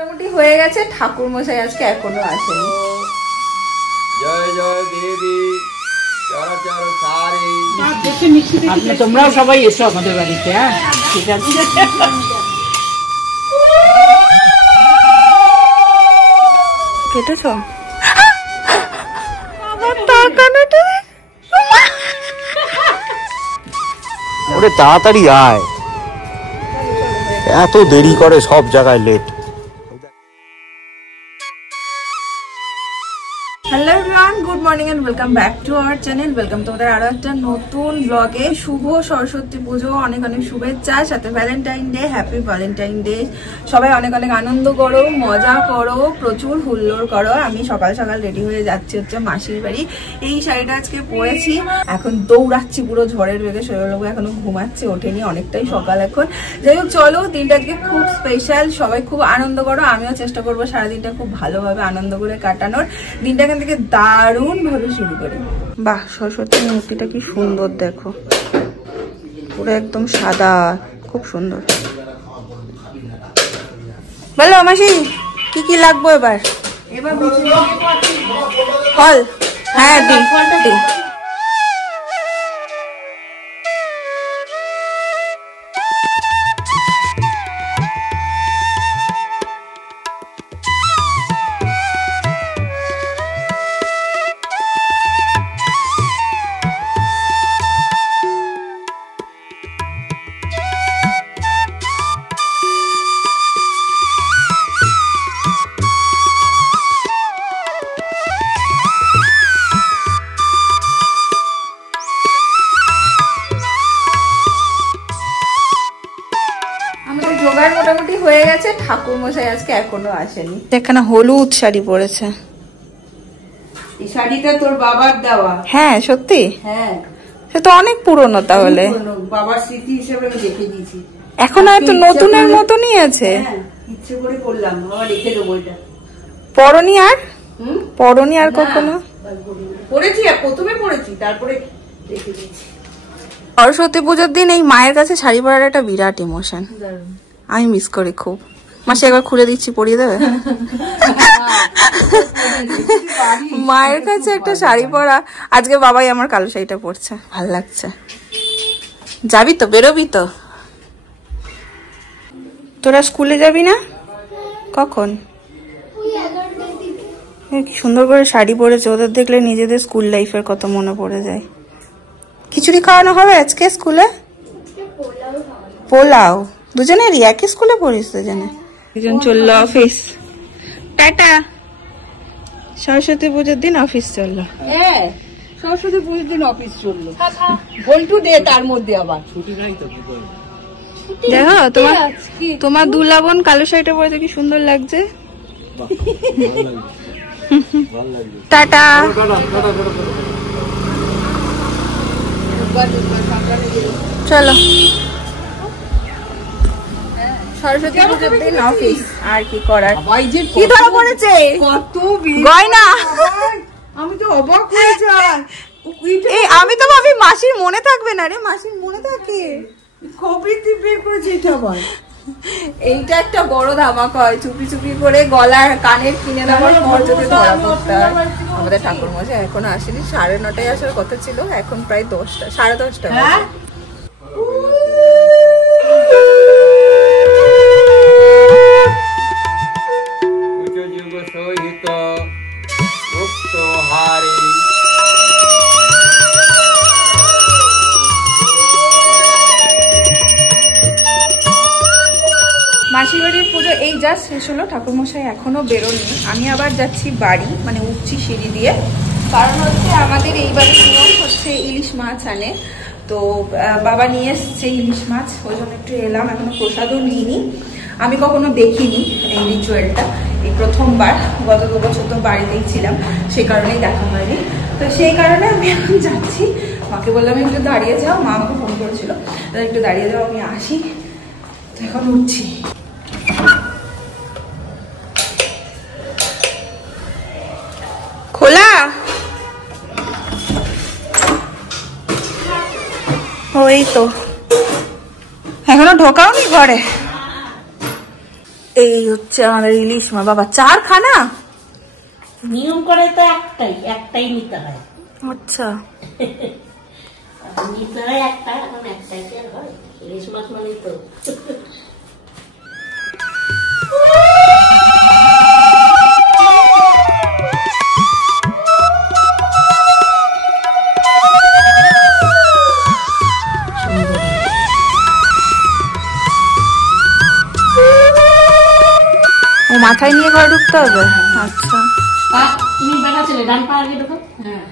মোটামুটি হয়ে গেছে, ঠাকুর মশাই আজকে এখনো আসেনি। জয় জয় দেবী চরাচর সারি। তোমরাও সবাই এসো আমাদের বাড়িতে। হ্যাঁ ঠিক আছে। কেটেছ আমার তাকানোটা। ওরে তাড়াতাড়ি আয়, এত দেরি করে সব জায়গায় late. Hello everyone, good morning and welcome back to our channel. Welcome তোমাদের আরো একটা নতুন ব্লগে। শুভ সরস্বতী পুজো, অনেক অনেক শুভেচ্ছা, সাথে Valentine day. Happy Valentine day. সবাই অনেক অনেক আনন্দ করো, মজা করো, প্রচুর হুল্লোড় করো। আমি সকাল সকাল রেডি হয়ে যাচ্ছি হচ্ছে মাসির বাড়ি। এই শাড়িটা আজকে পরেছি, এখন দৌড়াচ্ছি পুরো ঝড়ের বেগে। শরীরবাবু এখনো ঘুমাচ্ছে, ওঠেনি, অনেকটাই সকাল এখন। যাই হোক চলো, দিনটা আজকে খুব স্পেশাল, সবাই খুব আনন্দ করো। আমিও চেষ্টা করবো সারাদিনটা খুব ভালোভাবে আনন্দ করে কাটানোর। দিনটা থেকে দারুণ ভাবে শুরু করি। বাহ, সরস্বতীর মূর্তিটা কি সুন্দর, দেখো পুরো একদম সাদা, খুব সুন্দর। বলো মাসি, কি কি লাগবে এবার? ফল, হ্যাঁ দিন দিন। মোটামুটি হয়ে গেছে, ঠাকুর মশাই আজকে এখনো আসেনি। এখানে হলুদ শাড়ি পরেছে। এই শাড়িটা তোর বাবার দেওয়া? হ্যাঁ সত্যি? হ্যাঁ, সে তো অনেক পুরনো। তাহলে বাবার স্মৃতি হিসেবে আমি রেখে দিয়েছি। এখন হয়তো নতুনের মতনই আছে। হ্যাঁ, ইচ্ছে করে করলাম, বাবা রেখে দেবো এটা। পরনি আর পরনি আর কখনো? পড়েছি, প্রথমে পড়েছি, তারপরে রেখে দিয়েছি। সরস্বতী পুজোর দিন এই মায়ের কাছে শাড়ি পরার একটা বিরাট ইমোশন, আমি মিস করি খুব। মাসি একবার খুলে দিচ্ছি, পরিয়ে দেবে? মায়ের কাছে একটা শাড়ি পরা। আজকে বাবাই আমার কালো শাড়িটা পরছে, ভাল লাগছে। যাবি তো, বেরোবি তো? তোরা স্কুলে যাবি না? কখন? কি সুন্দর করে শাড়ি পরেছে, ওদের দেখলে নিজেদের স্কুল লাইফের কত মনে পড়ে যায়। খিচুড়ি খাওয়ানো হবে আজকে স্কুলে? পোলাও? দুজনেরই একই স্কুলে পড়িস? দুজনে দুজন চললো অফিস। টাটা। সরস্বতী পুজোর দিন অফিস চললো। হ্যাঁ, সরস্বতী পুজোর দিন অফিস চললো। বল্টু ডে, তার মধ্যে আবার ছুটি নাই তো। কি করে দেখো তোমার দুলাবন কালো শাড়িটা পরে কি সুন্দর লাগছে। টাটা। চলো, সরস্বতী পুজোর দিন অফিস, আর কি করার। কি ধরা পড়েছে? কত গয়না। আমি তো অবাক হয়ে যাই। আমি তো ভাবি মাসির মনে থাকবে না রে, মাসির মনে থাকে। কবে তুই বের করেছিস এটা? আবার এইটা একটা বড় ধামাকা হয়, চুপি চুপি করে গলার কানের কিনে নেওয়ার পর যদি ধরা পড়তে হয়। আমাদের ঠাকুর মশাই এখনো আসেনি, 9:30 আসার কথা ছিল, এখন প্রায় 10টা, 10:30। মাসির বাড়ির পুজো এই জাস্ট শেষ হলো, ঠাকুরমশাই এখনো বেরোননি। আমি আবার যাচ্ছি বাড়ি, মানে উঠছি সিঁড়ি দিয়ে। কারণ হচ্ছে আমাদের এই বাড়ির নিয়ম হচ্ছে ইলিশ মাছ আনে, তো বাবা নিয়ে এসছে ইলিশ মাছ, ওই জন্য একটু এলাম। এখনো প্রসাদও নিইনি, আমি কখনো দেখিনি এই রিচুয়ালটা, এই প্রথমবার। গত 2 বছর তো বাড়িতেই ছিলাম, সেই কারণেই দেখা হয়নি। তো সেই কারণে আমি এখন যাচ্ছি। মাকে বললাম একটু দাঁড়িয়ে যাও, মা আমাকে ফোন করেছিল, একটু দাঁড়িয়ে যাও, আমি আসি। তো এখন উঠছি। খোলা? ওই তো, এখনো ঢোকাওনি ঘরে? এই হচ্ছে আমাদের ইলিশ মাছ। বাবা 4 খানা নিয়ম করে তো একটাই নিতে হয়। আচ্ছা নিতে হয় একটা, এখন একটাই কি আর হয়? ইলিশ মাছ মানে তো ও মাথায় নিয়ে ঘরে ঢুকতে হবে। আচ্ছা তুমি বেলা চলে ডান পা আগে ঢুকো। হ্যাঁ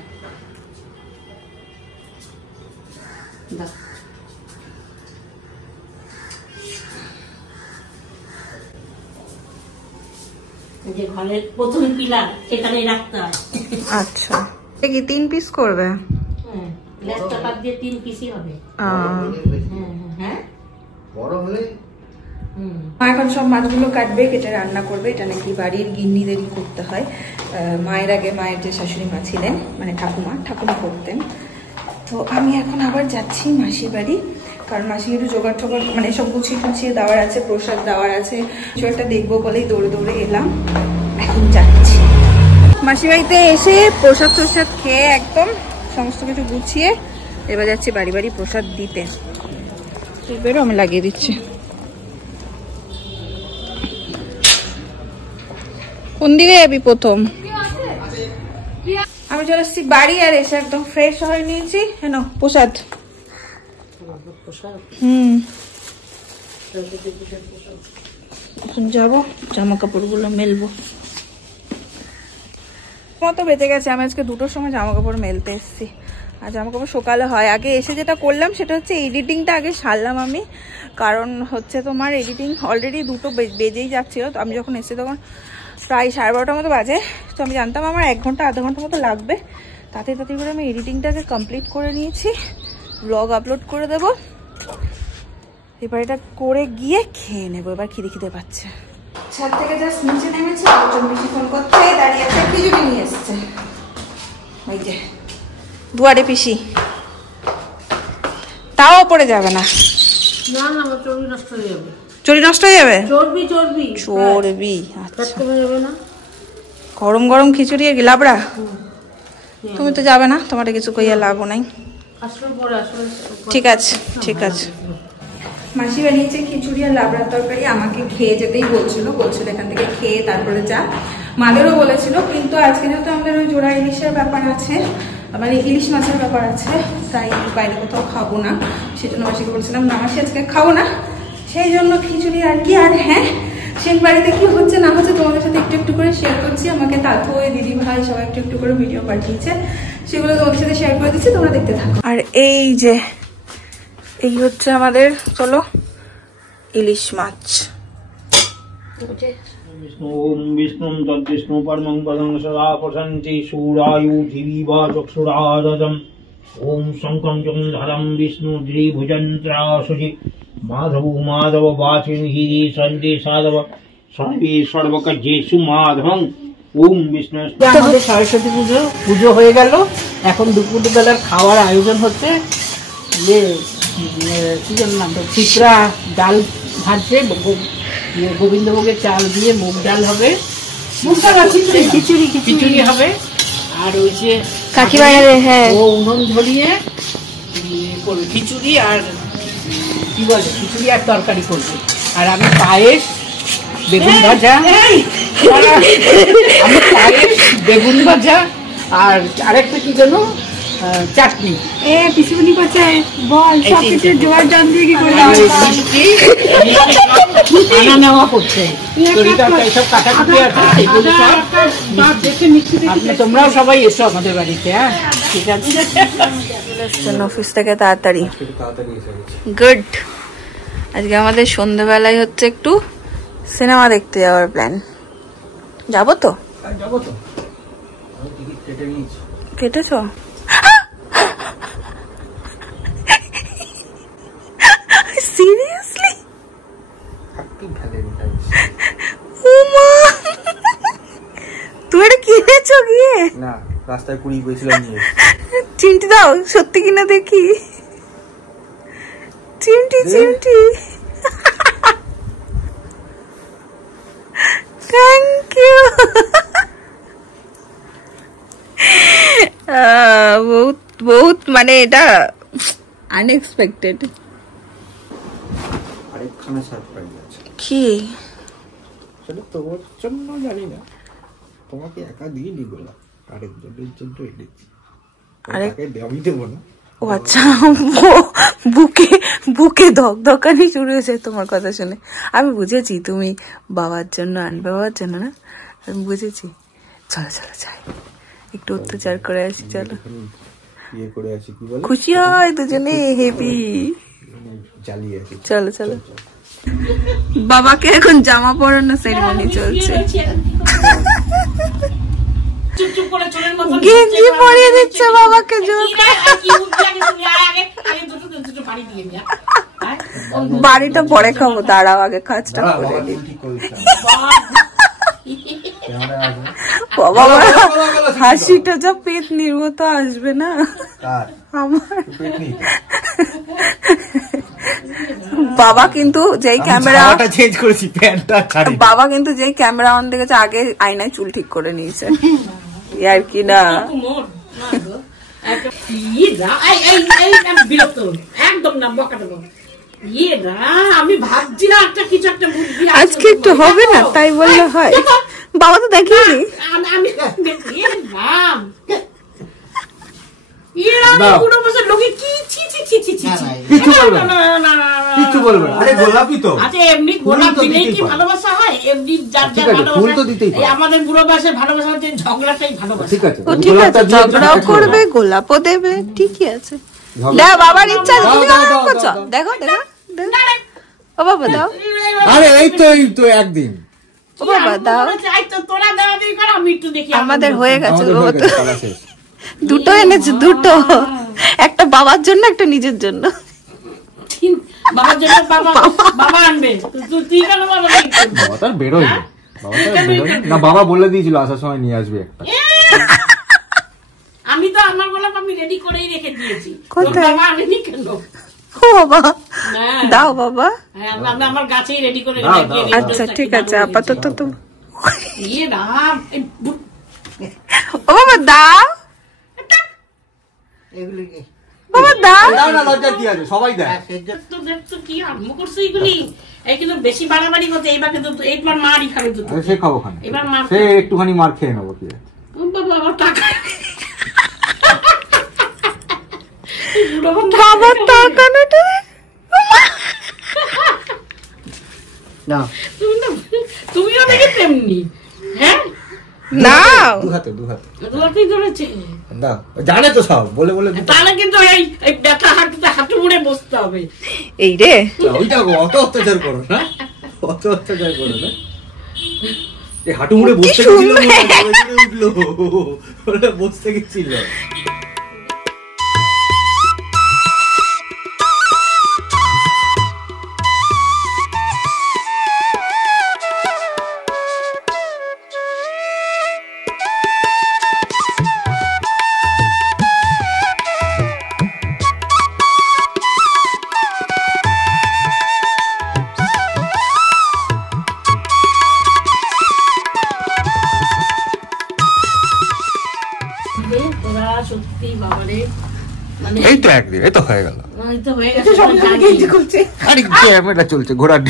যে ঘরের প্রথম পিলার সেখানে রাখতে হয়। আচ্ছা কি 3 পিস করবে? হ্যাঁ লেজটা বাদ দিয়ে 3 পিসই হবে। হ্যাঁ বড় হলে মা এখন সব মাছগুলো কাটবে, কেটে রান্না করবে। এটা নাকি বাড়ির গিন্নিদেরই করতে হয়। মায়ের আগে মায়ের যে শাশুড়ি মা ছিলেন, মানে ঠাকুমা করতেন। তো আমি এখন আবার যাচ্ছি মাসির বাড়ি, কারণ মাসি একটু জোগাড় টোগাড় মানে সব গুছিয়ে দেওয়ার আছে, প্রসাদ দেওয়ার আছে। সেটা দেখবো বলেই দৌড়ে এলাম, এখন যাচ্ছি মাসির বাড়িতে। এসে প্রসাদ খেয়ে একদম সমস্ত কিছু গুছিয়ে এবার যাচ্ছি বাড়ি প্রসাদ দিতে। বেরো, আমি লাগিয়ে দিচ্ছি। কোন দিকে যাবি প্রথম? আমি চলে এসেছি বাড়ি, আর এসে একদম ফ্রেশ হয়ে নিয়েছি। হ্যাঁ প্রসাদ। এখন যাবো, জামা কাপড়গুলো মেলবো। মতো বেঁচে গেছে। আমি আজকে 2টোর সময় জামা কাপড় মেলতে এসেছি। আর জামা কাপড় সকালে হয়। আগে এসে যেটা করলাম সেটা হচ্ছে এডিটিংটা আগে সারলাম আমি, কারণ হচ্ছে তোমার এডিটিং অলরেডি 2টো বেজেই যাচ্ছিল। তো আমি যখন এসেছি তখন প্রায় 12:30 মতো বাজে। তো আমি জানতাম আমার 1 ঘন্টা আধা ঘন্টা মতো লাগবে। তাতে করে আমি এডিটিংটাকে কমপ্লিট করে নিয়েছি, ব্লগ আপলোড করে দেবো। এবার এটা করে গিয়ে খেয়ে নেবো। এবার খিদে পাচ্ছে। ছাদ থেকে জাস্ট নিচে নেমেছি, আলোচন বেশি ফোন করতে দাঁড়িয়ে আছে, খিচুড়ি নিয়ে এসছে। ওই যে দুয়ারে পিসি, তাও ওপরে যাবে না। চর্বি নষ্ট হয়ে যাবে। চর্বি নষ্ট হয়ে যাবে? চর্বি আচ্ছা। গরম খিচুড়ি আর লাবড়া। তুমি তো যাবে না, তোমার কিছু কইয়া লাভও নাই। ঠিক আছে মাসি বানিয়েছে খিচুড়ি আর লাবড়ার তরকারি। আমাকে খেয়ে যেতেই বলছিল এখান থেকে খেয়ে তারপরে যা। মাদেরও বলেছিল, কিন্তু আজকে যেহেতু আমাদের ওই জোড়া ইলিশের ব্যাপার আছে, মানে ইলিশ মাছের ব্যাপার আছে, তাই বাইরে কোথাও খাবো না। সেজন্য মাসিকে বলছিলাম না মাসি আজকে খাবো না, সেই জন্য খিচুড়ি আর কি। আর হ্যাঁ, সেন বাড়িতে কি হচ্ছে না হচ্ছে তোমাদের সাথে একটু করে শেয়ার করছি। আমাকে তাথু দিদি ভাই সবাই একটু করে ভিডিও পাঠিয়েছে, সেগুলো তোমাদের সাথে শেয়ার করে দিচ্ছি, তোমরা দেখতে থাকো। আর এই হচ্ছে আমাদের চলো ইলিশ মাছ। ওম বিষ্ণু তদ্বিষ্ণু পরমং পদং সদা প্রশান্তি সুরায়ু জীবা চক্ষুরাদম। ওম শঙ্কং ধরম বিষ্ণু দ্বিভুজন্ত্রাসুজি মাধব বাচিন হিরি সন্ধি সাধব সর্বে সর্বকার্যেষু মাধবং। ওম বিষ্ণু। আমাদের সরস্বতী পুজো হয়ে গেল। এখন দুপুরবেলার খাওয়ার আয়োজন হচ্ছে। কি যেন নাম, চিত্রা ডাল ভাজছে, গোবিন্দভোগের চাল দিয়ে মুগ ডাল হবে, খিচুড়ি হবে। আর ওই যে কাকিমা ও উনুন ধরিয়ে খিচুড়ি আর কি বলে, খিচুড়ি আর তরকারি করবে। আর আমি পায়েস, বেগুন ভাজা, বেগুন ভাজা আর আরেকটা কি যেন চাটনি। পিসিমণি করছে বল সব কিছু জোয়ার জান দিয়ে কি করে আনা নেওয়া করছে। এইসব কাটাকুটি আছে, এগুলো সব তোমরাও সবাই এসো আমাদের বাড়িতে। হ্যাঁ ঠিক আছে। অফিস থেকে তাড়াতাড়ি গুড। আজকে আমাদের সন্ধ্যাবেলায় হচ্ছে একটু সিনেমা দেখতে যাওয়ার প্ল্যান। যাবো তো? কেটেছো? সিরিয়াসলি? তুমি এটা কিনেছো গিয়ে? না, রাস্তায় কুড়ি পেয়েছিলাম নিয়ে। চিমটি দাও, সত্যি কিনা দেখি। চিমটি মানে এটা আনএক্সপেক্টেড। আরেকখানা সারপ্রাইজ আছে। কি? সেটা তোমার জন্য জানি না, তোমাকে একা দিয়ে নি বলা, আরেকজনের জন্য এনেছি। আমি দেবো না। ও আচ্ছা, বুকে ধকধকানি শুরু হয়েছে তোমার কথা শুনে। আমি বুঝেছি তুমি বাবার জন্য আনবে, বাবার জন্য না, আমি বুঝেছি। চলো চলো যাই, একটু অত্যাচার করে আসি। চলো, ইয়ে করে আসি, কি বলে, খুশি হয় দুজনে, হেভি জ্বালিয়ে আসি। চলো চলো। বাবাকে এখন জামা পরানো সেরেমনি চলছে। গেঞ্জি পরিয়ে দিচ্ছে বাবাকে জোর। বাড়িটা পরে খাবো, দাঁড়াও আগে কাজটা করে নি। বাবা হাসিটা যা পেতনির মতো আসবে না আমার। বাবা কিন্তু যেই ক্যামেরা চেঞ্জ করেছি, প্যান্টটা ছাড়ি। বাবা কিন্তু যেই ক্যামেরা অন দেখেছে আগে আয়নায় চুল ঠিক করে নিয়েছে। আর কি না, আমি ভাবছি না একটা কিছু একটা আজকে একটু হবে না, তাই বললে হয়? বাবা তো দেখিনি। আমাদের বুড়ো বয়সে ভালোবাসা হচ্ছে ঝগড়াটাই ভালোবাসা। ঠিক আছে, ঝগড়াও করবে, গোলাপও দেবে, ঠিকই আছে। দাও বাবার ইচ্ছা, দেখো দেখো। ও বাবা দাও। আরে এই তো একদিন। ও বাবা দাও। আমাদের হয়ে গেছে বাবা, তো দুটো এনেছে, দুটো, একটা বাবার জন্য একটা নিজের জন্য। বাবার জন্য বাবা আনবে, তুই কেন বাবা তার বেরোয় না? বাবা বলে দিয়েছিল আসার সময় নিয়ে আসবে একটা। আমি তো আমার গোলাপ আমি রেডি করেই রেখে দিয়েছি। বাবা আনেনি কেন? ও বাবা দাও বাবা। আমার গাছেই রেডি করে। আচ্ছা ঠিক আছে, আপাতত তো ও বাবা দাও, বাবা দাও। লজ্জা কি আছে, সবাই দেয়। কি আরম্ভ করছো এগুলি? এই কিন্তু বেশি বাড়াবাড়ি করতে, এইবার কিন্তু এইবার মারই খাবে। সে খাবো খান, এবার মার, সে একটুখানি মার খেয়ে নেবো। কি বাবা আমার টাকা, বাবার তাকানোটা তুমিও দেখে তেমনি। হ্যাঁ না, দু হাতে ধরেছে, জানে তো সব, বলে বলে। তাহলে কিন্তু এই ব্যথা হাঁটুতে হাঁটু মুড়ে বসতে হবে। এই রে, ওইটা অত অত্যাচার করো না, অত অত্যাচার করো না। এই হাঁটু মুড়ে বসতে উঠলো, বসতে গেছিল। এই তো একদিন, এই তো হয়ে গেল, ক্যামেরা চলছে ঘোড়ার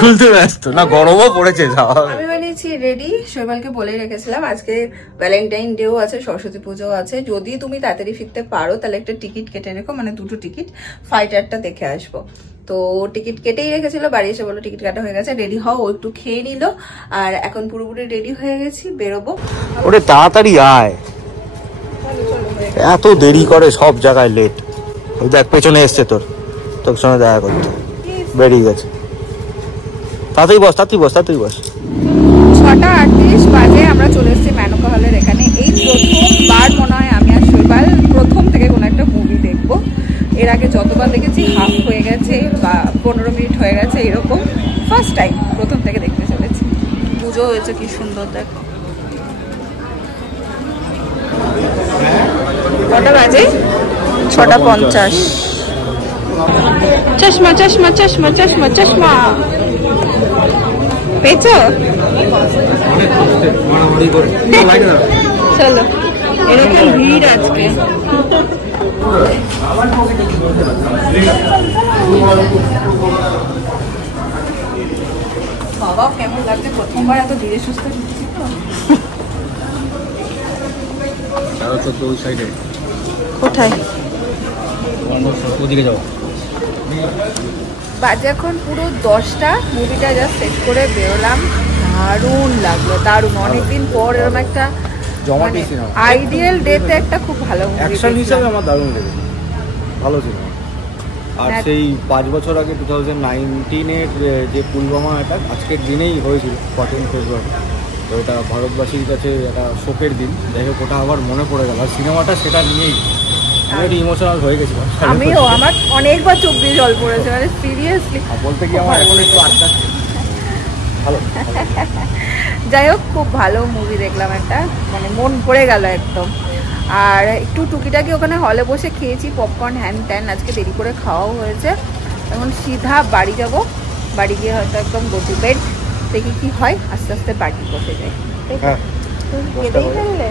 খুলতে ব্যস্ত না, গরমও পড়েছে। আমি বানিয়েছি রেডি, শৈবালকে বলে রেখেছিলাম আজকে ভ্যালেন্টাইন ডেও আছে, সরস্বতী পুজো আছে, যদি তুমি তাড়াতাড়ি ফিরতে পারো তাহলে একটা টিকিট কেটে রেখো, মানে দুটো টিকিট, ফাইটারটা দেখে আসবো। তো টিকিট কেটেই রেখেছিল, বাড়ি এসে বলো টিকিট কাটা হয়ে গেছে, রেডি হও। ও একটু খেয়ে নিল, আর এখন পুরোপুরি রেডি হয়ে গেছি, বেরোবো। ওরে তাড়াতাড়ি আয়, এত দেরি করে সব জায়গায় লেট। ওই দেখ পেছনে এসছে তোর সঙ্গে দেখা করতে, বেরিয়ে গেছে। তাড়াতাড়ি বস, তাড়াতাড়ি বস, তাড়াতাড়ি বস। 6:38 বাজে আমরা চলে এসেছি মেনকা হলের এখানে। এই প্রথমবার মনে হয় আমি আর শৈবাল প্রথম থেকে কোনো একটা মুভি দেখবো। এর আগে যতবার দেখেছি হাফ হয়ে গেছে বা 15 মিনিট হয়ে গেছে, এরকম ফার্স্ট টাইম প্রথম থেকে দেখতে চলেছি। পুজো হয়েছে কি সুন্দর, দেখো। কটা বাজে? 6:50। চশমা চশমা চশমা চশমা চশমা পেয়েছো? মারামারি করে লাইনে দাঁড়া। চলো, এরকম ভিড় আজকে। বাবা কেমন লাগছে, প্রথমবার এত ধীরে সুস্থ ঢুকছি তো। ওই সাইডে কোথায় ওদিকে যাও। বাজে এখন পুরো 10টা, মুভিটা জাস্ট শেষ করে বেরোলাম। দারুণ লাগলো, দারুণ। অনেকদিন পর এরকম একটা জমাটি সিনেমা, আইডিয়াল ডেতে একটা খুব ভালো মুভি অ্যাকশন হিসেবে আমার দারুণ লেগেছে, ভালো সিনেমা। আর হ্যাঁ। সেই 5 বছর আগে 2019-এর যে পুলওয়ামা অ্যাটাক আজকের দিনেই হয়েছিল 14 ফেব্রুয়ারি, তো ওটা ভারতবাসীর কাছে একটা শোকের দিন। যাই হোক, ওটা আবার মনে পড়ে গেল, আর সিনেমাটা সেটা নিয়েই আমি একটু ইমোশনাল হয়ে গেছিলাম। আমিও, আমার অনেকবার চোখ দিয়ে জল পড়েছে, মানে সিরিয়াসলি বলতে কি আমার এখন একটু আটকাচ্ছে। ভালো, যাই হোক, খুব ভালো মুভি দেখলাম একটা, মানে মন ভরে গেল একদম। আর একটু টুকিটাকি ওখানে হলে বসে খেয়েছি, পপকর্ন হ্যান ত্যান, আজকে দেরি করে খাওয়াও হয়েছে। এখন সিধা বাড়ি যাব, বাড়ি গিয়ে হয়তো একদম গো টু বেড, দেখি কি হয়, আস্তে আস্তে বাড়ি বসে যাই। হ্যাঁ তুমি কেঁদেই ফেললে?